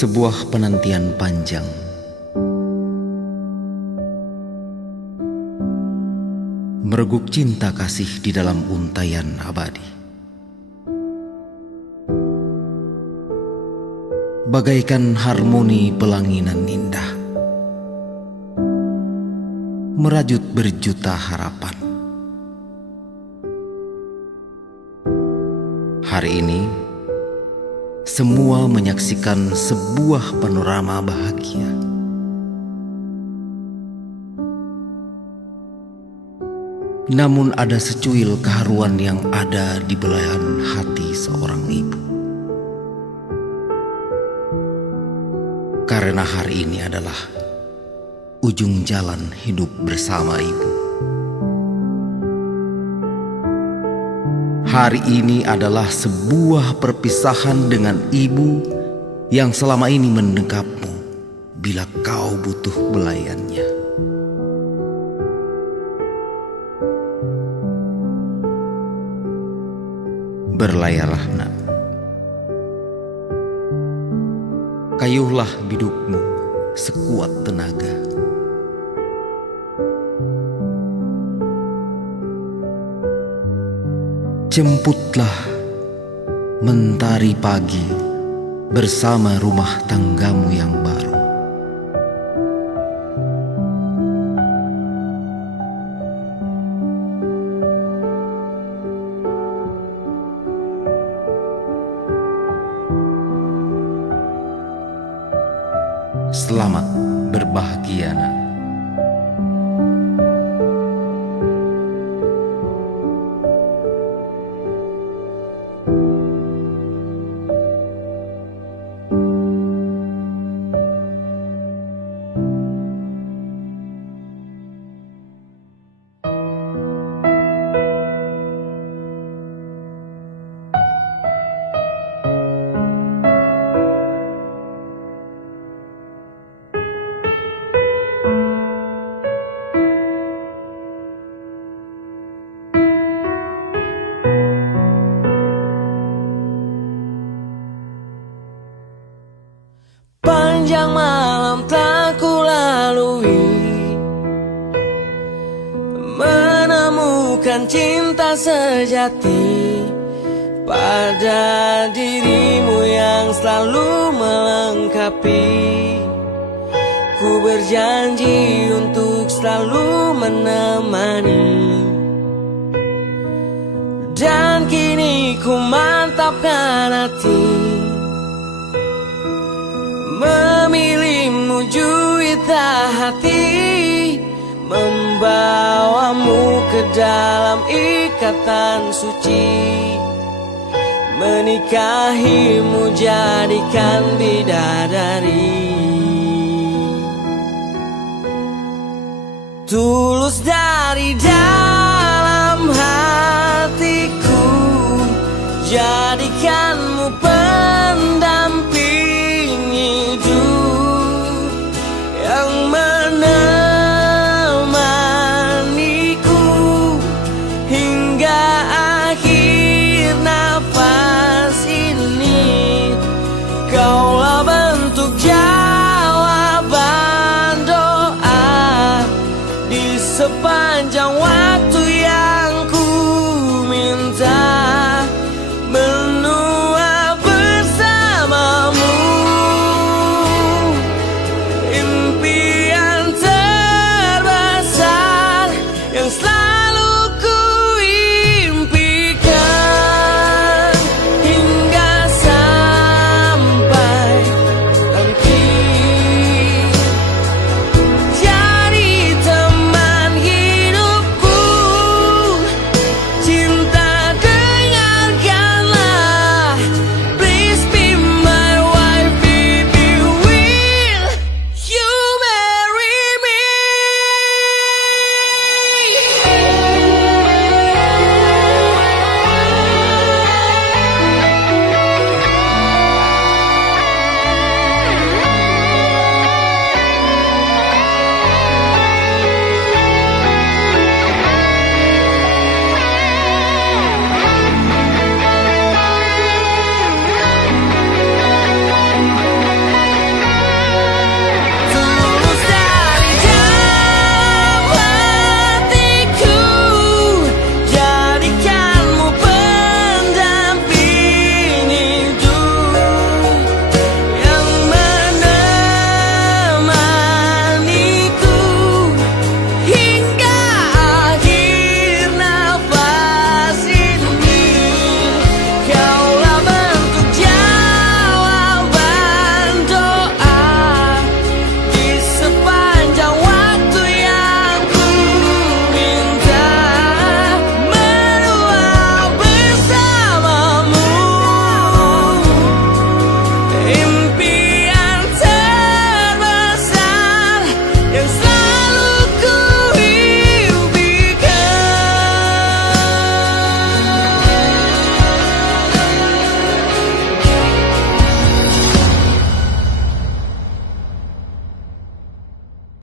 Sebuah penantian panjang, mereguk cinta kasih di dalam untaian abadi. Bagaikan harmoni pelanginan indah, merajut berjuta harapan. Hari ini semua menyaksikan sebuah panorama bahagia. Namun ada secuil keharuan yang ada di belahan hati seorang ibu. Karena hari ini adalah ujung jalan hidup bersama ibu. Hari ini adalah sebuah perpisahan dengan ibu yang selama ini mendekapmu bila kau butuh belayannya. Berlayarlah nak, kayuhlah bidukmu sekuat tenaga. Jemputlah mentari pagi bersama rumah tanggamu yang baru. Selamat berbahagia nak. Panjang malam telah ku lalui, menemukan cinta sejati pada dirimu yang selalu melengkapi. Ku berjanji untuk selalu menemani, dan kini ku mantapkan hati memilihmu juwita hati, membawamu ke dalam ikatan suci, menikahimu jadikan bidadari. Tulus dari dalam hatiku, jadikanmu